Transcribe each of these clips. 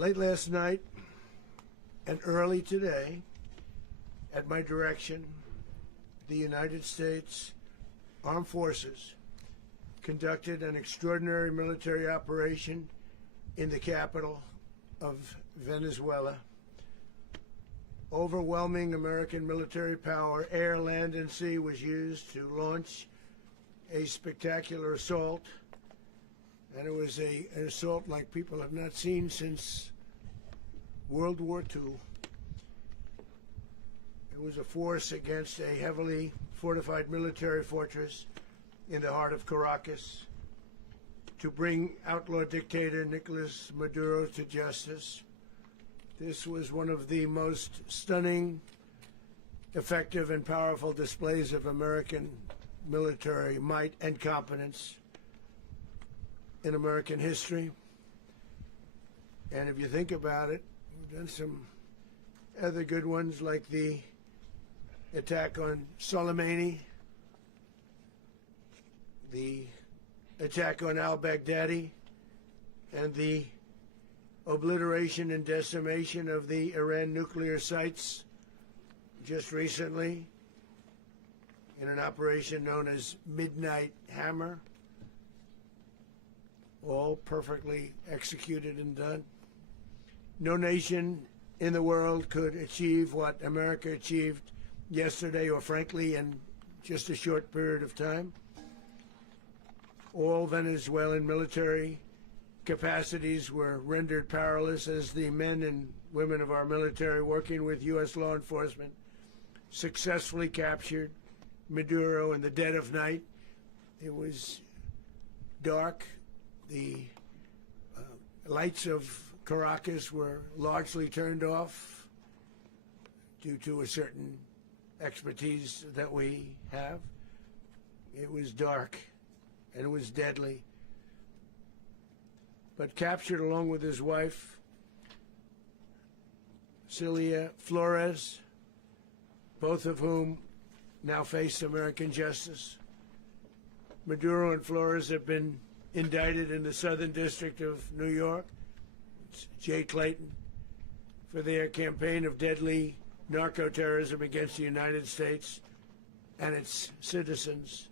Late last night and early today, at my direction, the United States Armed Forces conducted an extraordinary military operation in the capital of Venezuela. Overwhelming American military power, air, land, and sea, was used to launch a spectacular assault. And it was an assault like people have not seen since World War II. It was a force against a heavily fortified military fortress in the heart of Caracas to bring outlaw dictator Nicolas Maduro to justice. This was one of the most stunning, effective, and powerful displays of American military might and competence in American history. And if you think about it, we've done some other good ones, like the attack on Soleimani, the attack on al-Baghdadi, and the obliteration and decimation of the Iran nuclear sites just recently in an operation known as Midnight Hammer. All perfectly executed and done. No nation in the world could achieve what America achieved yesterday, or frankly in just a short period of time. All Venezuelan military capacities were rendered powerless as the men and women of our military, working with U.S. law enforcement, successfully captured Maduro in the dead of night. It was dark. The lights of Caracas were largely turned off due to a certain expertise that we have. It was dark and it was deadly. But captured along with his wife, Celia Flores, both of whom now face American justice. Maduro and Flores have been indicted in the Southern District of New York, it's Jay Clayton, for their campaign of deadly narco-terrorism against the United States and its citizens.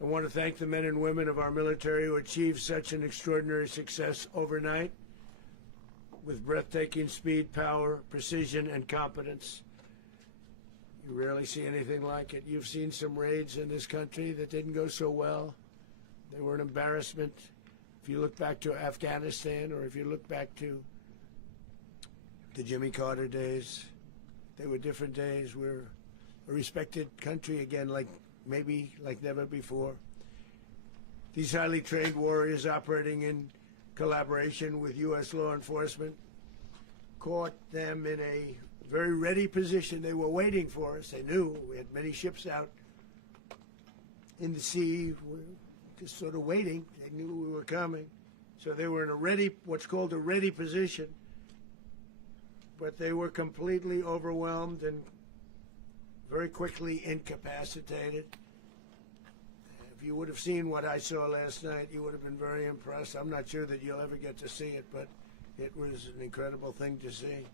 I want to thank the men and women of our military who achieved such an extraordinary success overnight with breathtaking speed, power, precision, and competence. You rarely see anything like it. You've seen some raids in this country that didn't go so well. They were an embarrassment. If you look back to Afghanistan, or if you look back to the Jimmy Carter days, they were different days. We're a respected country again, like never before. These highly trained warriors, operating in collaboration with U.S. law enforcement, caught them in a very ready position. They were waiting for us. They knew we had many ships out in the sea, just sort of waiting. They knew we were coming. So they were in a ready, what's called a ready position. But they were completely overwhelmed and very quickly incapacitated. If you would have seen what I saw last night, you would have been very impressed. I'm not sure that you'll ever get to see it, but it was an incredible thing to see.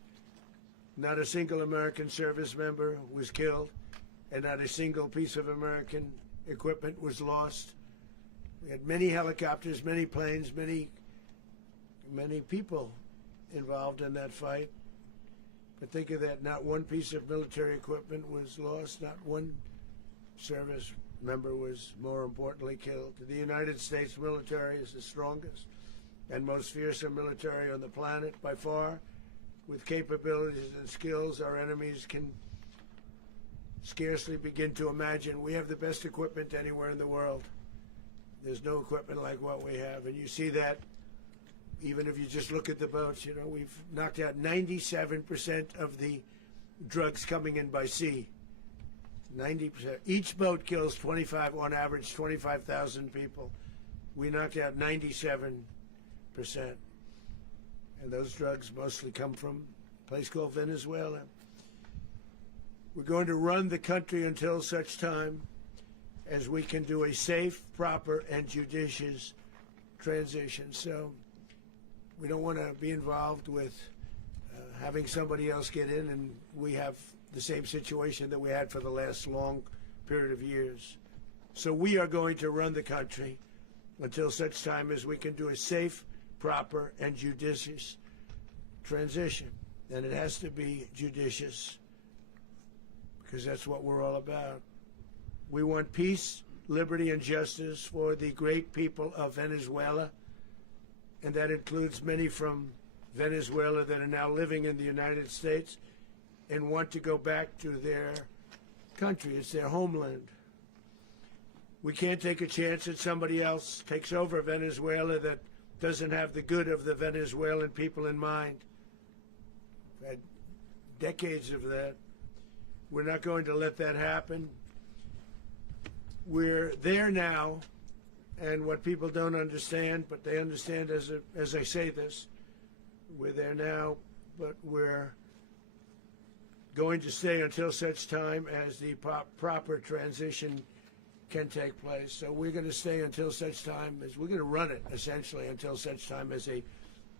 Not a single American service member was killed, and not a single piece of American equipment was lost. We had many helicopters, many planes, many people involved in that fight. But think of that, not one piece of military equipment was lost, not one service member was, more importantly, killed. The United States military is the strongest and most fearsome military on the planet by far, with capabilities and skills our enemies can scarcely begin to imagine. We have the best equipment anywhere in the world. There's no equipment like what we have, and you see that even if you just look at the boats. You know, we've knocked out 97% of the drugs coming in by sea. 90%. Each boat kills on average 25,000 people. We knocked out 97%. And those drugs mostly come from a place called Venezuela. We're going to run the country until such time as we can do a safe, proper, and judicious transition. So We don't want to be involved with having somebody else get in, and we have the same situation that we had for the last long period of years. So we are going to run the country until such time as we can do a safe, proper, and judicious transition. And it has to be judicious, because that's what we're all about. We want peace, liberty, and justice for the great people of Venezuela, and that includes many from Venezuela that are now living in the United States and want to go back to their country. It's their homeland. We can't take a chance that somebody else takes over Venezuela that doesn't have the good of the Venezuelan people in mind. We've had decades of that. We're not going to let that happen. We're there now, and what people don't understand, but they understand as I say this, we're there now, but we're going to stay until such time as the proper transition can take place. So we're going to stay until such time as we're going to run it, essentially, until such time as a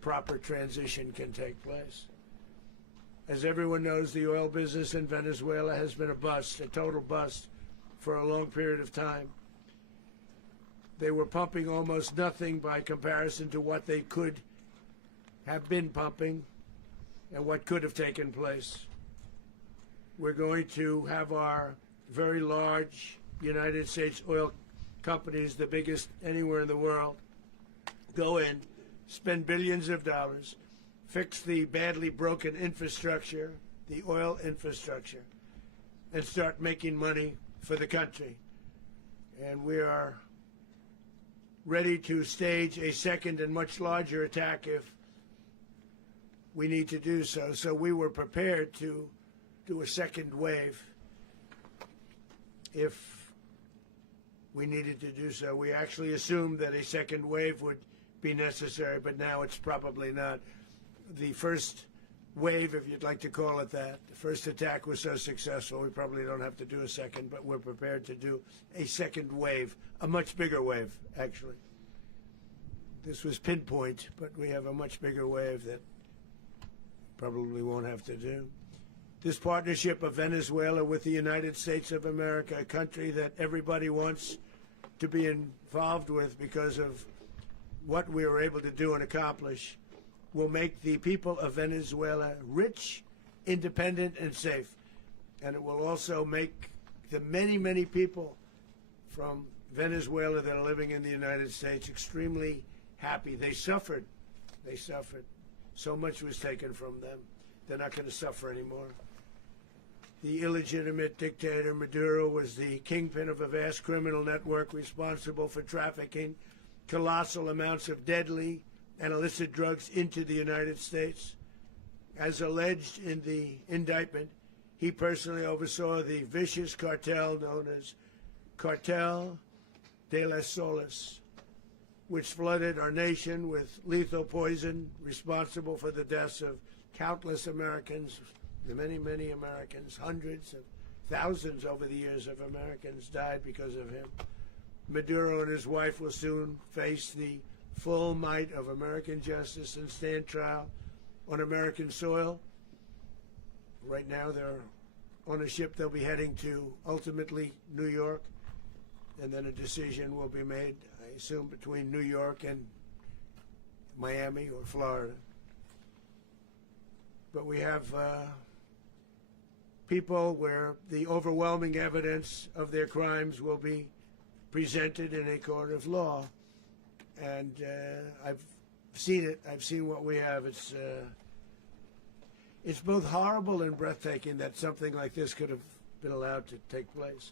proper transition can take place. As everyone knows, the oil business in Venezuela has been a bust, a total bust, for a long period of time. They were pumping almost nothing by comparison to what they could have been pumping and what could have taken place. We're going to have our very large United States oil companies, the biggest anywhere in the world, go in, spend billions of dollars, fix the badly broken infrastructure, the oil infrastructure, and start making money for the country. And we are ready to stage a second and much larger attack if we need to do so. So we were prepared to do a second wave if we needed to do so. We actually assumed that a second wave would be necessary, but now it's probably not. The first wave, if you'd like to call it that, the first attack was so successful, we probably don't have to do a second, but we're prepared to do a second wave, a much bigger wave, actually. This was pinpoint, but we have a much bigger wave that probably won't have to do. This partnership of Venezuela with the United States of America, a country that everybody wants to be involved with because of what we were able to do and accomplish, will make the people of Venezuela rich, independent, and safe. And it will also make the many, many people from Venezuela that are living in the United States extremely happy. They suffered. They suffered. So much was taken from them. They're not going to suffer anymore. The illegitimate dictator Maduro was the kingpin of a vast criminal network responsible for trafficking colossal amounts of deadly and illicit drugs into the United States. As alleged in the indictment, he personally oversaw the vicious cartel known as Cartel de las Solas, which flooded our nation with lethal poison, responsible for the deaths of countless Americans, many, many Americans. Hundreds of thousands over the years of Americans died because of him. Maduro and his wife will soon face the full might of American justice and stand trial on American soil. Right now they're on a ship. They'll be heading to, ultimately, New York, and then a decision will be made, I assume, between New York and Miami or Florida. But we have people where the overwhelming evidence of their crimes will be presented in a court of law. And I've seen it. I've seen what we have. It's both horrible and breathtaking that something like this could have been allowed to take place.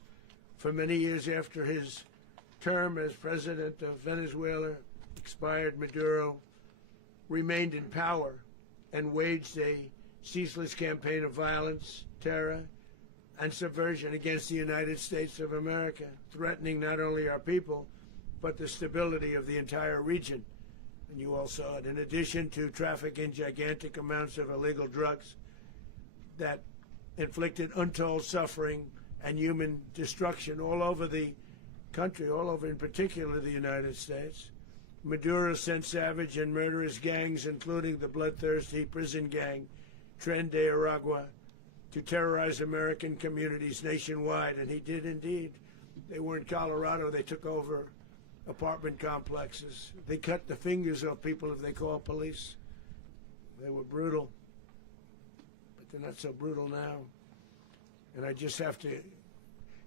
For many years after his term as president of Venezuela expired, Maduro remained in power and waged a ceaseless campaign of violence, terror, and subversion against the United States of America, threatening not only our people, but the stability of the entire region. And you all saw it. In addition to trafficking gigantic amounts of illegal drugs that inflicted untold suffering and human destruction all over the country, all over in particular the United States, Maduro sent savage and murderous gangs, including the bloodthirsty prison gang, Tren de Aragua, to terrorize American communities nationwide, and he did indeed. They were in Colorado. They took over apartment complexes. They cut the fingers off people if they call police. They were brutal, but they're not so brutal now. And I just have to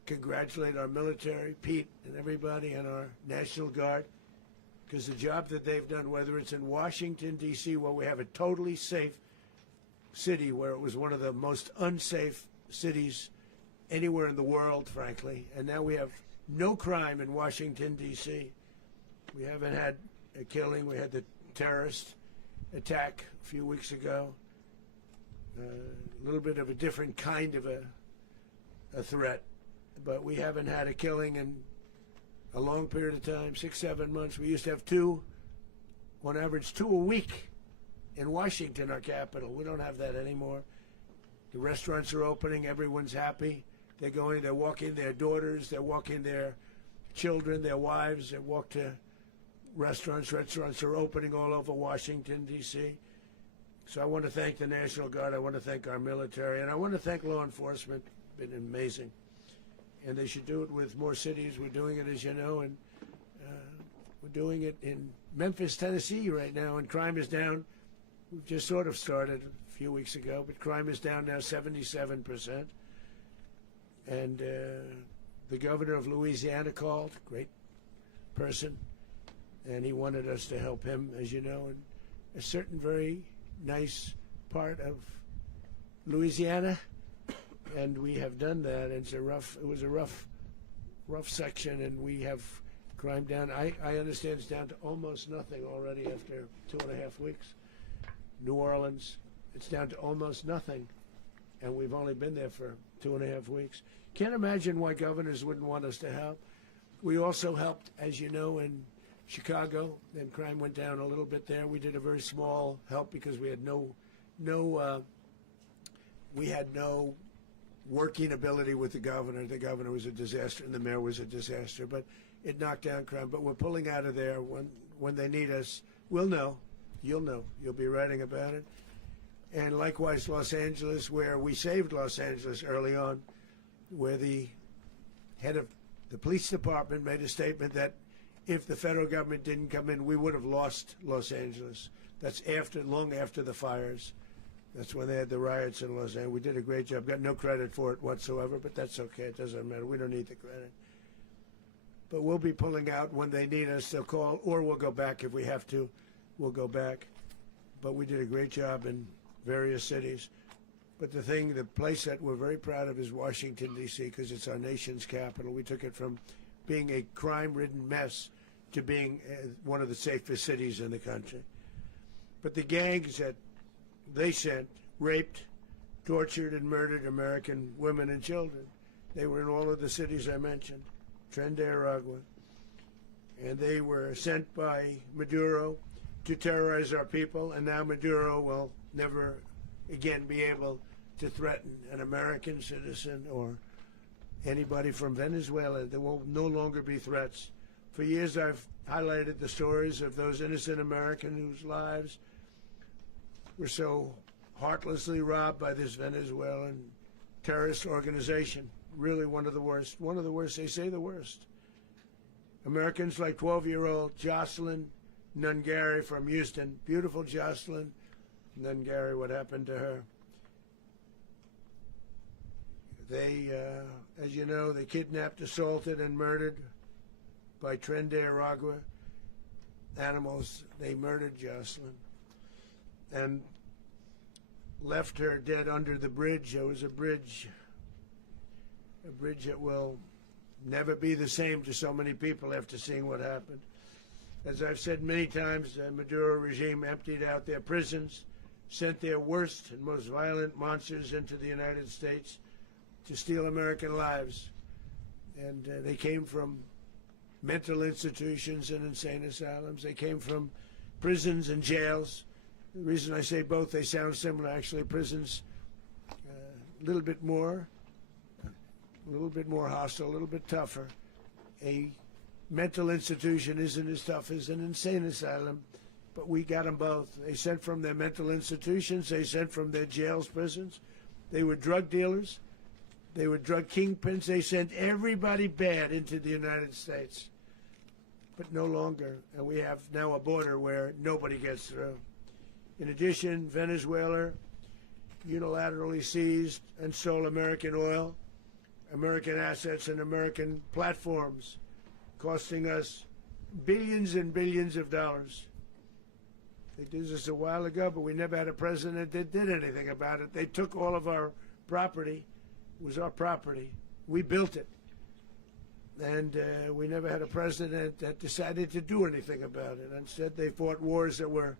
congratulate our military, Pete and everybody, and our National Guard, because the job that they've done, whether it's in Washington, D.C., where we have a totally safe city, where it was one of the most unsafe cities anywhere in the world, frankly, and now we have no crime in Washington, D.C. We haven't had a killing. We had the terrorist attack a few weeks ago. A little bit of a different kind of a threat, but we haven't had a killing in a long period of time, 6-7 months. We used to have two, on average, 2 a week in Washington, our capital. We don't have that anymore. The restaurants are opening. Everyone's happy. They're going, they're walking their daughters, they're walking their children, their wives. They walk to restaurants. Restaurants are opening all over Washington, D.C. So I want to thank the National Guard. I want to thank our military. And I want to thank law enforcement. It's been amazing. And they should do it with more cities. We're doing it, as you know, and we're doing it in Memphis, Tennessee right now, and crime is down. We've just sort of started a few weeks ago, but crime is down now 77%. And the governor of Louisiana called, great person, and he wanted us to help him, as you know, in a certain very nice part of Louisiana. And we have done that. It was a rough section, and we have crime down. I understand it's down to almost nothing already after 2.5 weeks. New Orleans, it's down to almost nothing, and we've only been there for 2.5 weeks. Can't imagine why governors wouldn't want us to help. We also helped, as you know, in Chicago, and crime went down a little bit there. We did a very small help because we had no working ability with the governor. The governor was a disaster, and the mayor was a disaster, but it knocked down crime. But we're pulling out of there. When they need us, we'll know. You'll know. You'll be writing about it. And likewise, Los Angeles, where we saved Los Angeles early on, where the head of the police department made a statement that if the federal government didn't come in, we would have lost Los Angeles. That's long after the fires. That's when they had the riots in Los Angeles. We did a great job. Got no credit for it whatsoever, but that's okay. It doesn't matter. We don't need the credit. But we'll be pulling out when they need us. They'll call, or we'll go back if we have to. We'll go back. But we did a great job in various cities. But the place that we're very proud of is Washington, D.C., because it's our nation's capital. We took it from being a crime-ridden mess to being one of the safest cities in the country. But the gangs that they sent raped, tortured, and murdered American women and children. They were in all of the cities I mentioned, Tren de Aragua. And they were sent by Maduro to terrorize our people, and now Maduro will never again be able to threaten an American citizen or anybody from Venezuela. There will no longer be threats. For years I've highlighted the stories of those innocent Americans whose lives were so heartlessly robbed by this Venezuelan terrorist organization. Really one of the worst. One of the worst, they say the worst. Americans like 12-year-old Jocelyn Nungary from Houston. Beautiful Jocelyn Nungary, what happened to her? They, as you know, they kidnapped, assaulted, and murdered by Tren de Aragua animals. They murdered Jocelyn and left her dead under the bridge. There was a bridge that will never be the same to so many people after seeing what happened. As I've said many times, the Maduro regime emptied out their prisons, sent their worst and most violent monsters into the United States to steal American lives. And they came from mental institutions and insane asylums. They came from prisons and jails. The reason I say both, they sound similar. Actually, prisons a little bit more hostile, a little bit tougher. A mental institution isn't as tough as an insane asylum, but we got them both. They sent from their mental institutions. They sent from their jails, prisons. They were drug dealers. They were drug kingpins. They sent everybody bad into the United States, but no longer. And we have now a border where nobody gets through. In addition, Venezuela unilaterally seized and stole American oil, American assets, and American platforms, costing us billions and billions of dollars. They did this a while ago, but we never had a president that did anything about it. They took all of our property. It was our property. We built it. And we never had a president that decided to do anything about it. Instead, they fought wars that were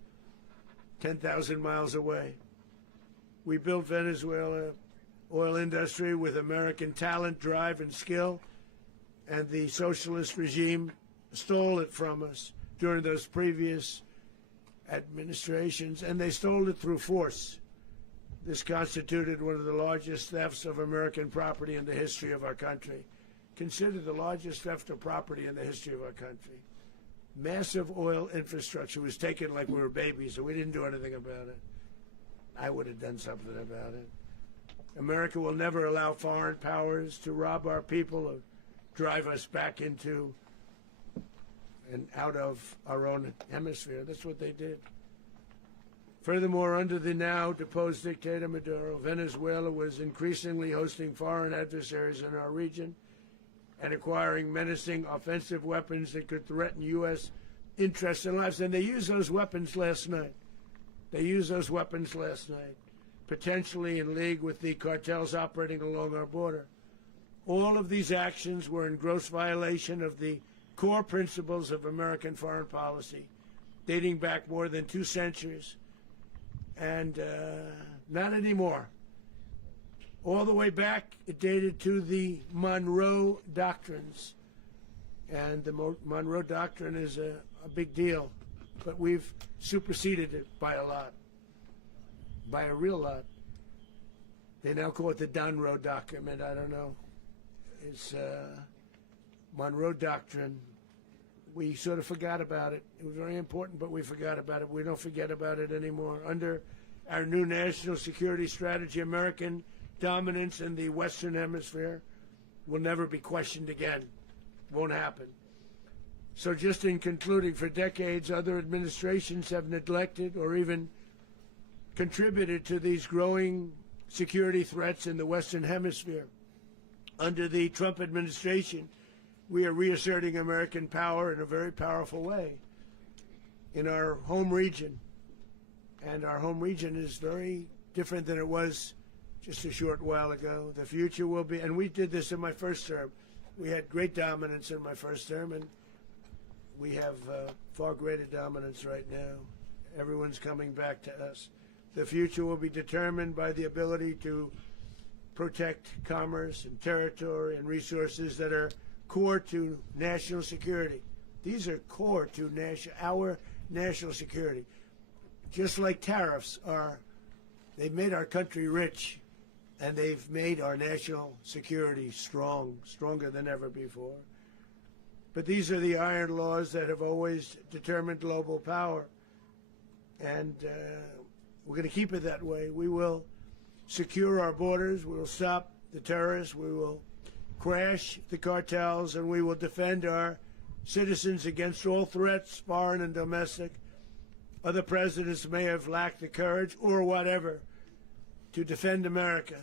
10,000 miles away. We built Venezuela oil industry with American talent, drive, and skill, and the socialist regime stole it from us during those previous administrations, and they stole it through force. This constituted one of the largest thefts of American property in the history of our country. Considered the largest theft of property in the history of our country. Massive oil infrastructure was taken like we were babies, and we didn't do anything about it. I would have done something about it. America will never allow foreign powers to rob our people or drive us back into and out of our own hemisphere. That's what they did. Furthermore, under the now deposed dictator Maduro, Venezuela was increasingly hosting foreign adversaries in our region and acquiring menacing offensive weapons that could threaten U.S. interests and lives. And they used those weapons last night. Potentially in league with the cartels operating along our border. All of these actions were in gross violation of the core principles of American foreign policy, dating back more than 2 centuries. And not anymore. All the way back, it dated to the Monroe Doctrines. And the Monroe Doctrine is a big deal. But we've superseded it by a lot, by a real lot. They now call it the Monroe Document. I don't know. It's Monroe Doctrine. We sort of forgot about it. It was very important, but we forgot about it. We don't forget about it anymore. Under our new national security strategy, American dominance in the Western Hemisphere will never be questioned again. Won't happen. So just in concluding, for decades, other administrations have neglected or even contributed to these growing security threats in the Western Hemisphere. Under the Trump administration, we are reasserting American power in a very powerful way in our home region. And our home region is very different than it was just a short while ago. The future will be, and we did this in my first term. We had great dominance in my first term, and we have far greater dominance right now. Everyone's coming back to us. The future will be determined by the ability to protect commerce and territory and resources that are core to national security. These are core to our national security. Just like tariffs are, they've made our country rich, and they've made our national security stronger than ever before. But these are the iron laws that have always determined global power. And we're going to keep it that way. We will secure our borders. We will stop the terrorists. We will crash the cartels. And we will defend our citizens against all threats, foreign and domestic. Other presidents may have lacked the courage or whatever to defend America.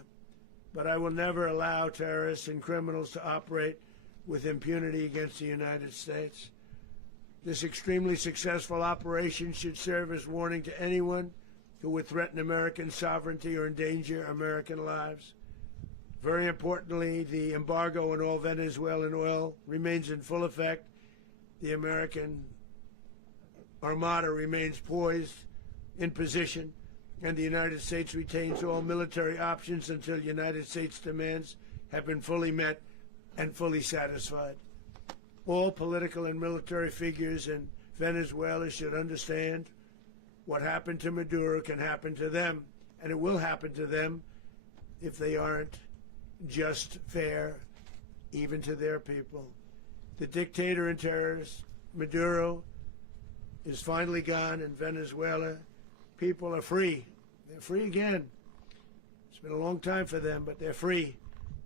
But I will never allow terrorists and criminals to operate with impunity against the United States. This extremely successful operation should serve as warning to anyone who would threaten American sovereignty or endanger American lives. Very importantly, the embargo on all Venezuelan oil remains in full effect. The American armada remains poised in position, and the United States retains all military options until United States demands have been fully met and fully satisfied. All political and military figures in Venezuela should understand what happened to Maduro can happen to them, and it will happen to them if they aren't just fair, even to their people. The dictator and terrorist, Maduro, is finally gone in Venezuela. People are free. They're free again. It's been a long time for them, but they're free.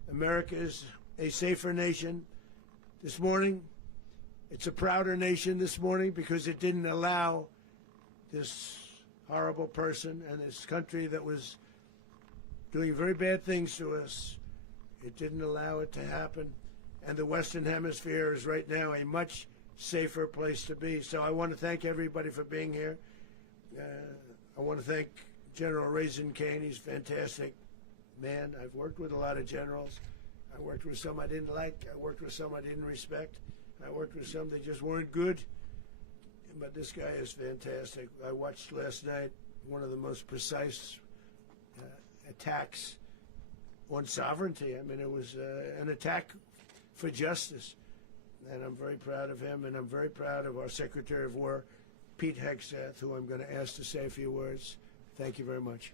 America is a safer nation. This morning, it's a prouder nation this morning because it didn't allow this horrible person and this country that was doing very bad things to us. It didn't allow it to happen. And the Western Hemisphere is right now a much safer place to be. So I want to thank everybody for being here. I want to thank General Raisin Kane. He's a fantastic man. I've worked with a lot of generals. I worked with some I didn't like. I worked with some I didn't respect. I worked with some that just weren't good. But this guy is fantastic. I watched last night one of the most precise attacks on sovereignty. I mean, it was an attack for justice. And I'm very proud of him, and I'm very proud of our Secretary of War, Pete Hegseth, who I'm going to ask to say a few words. Thank you very much.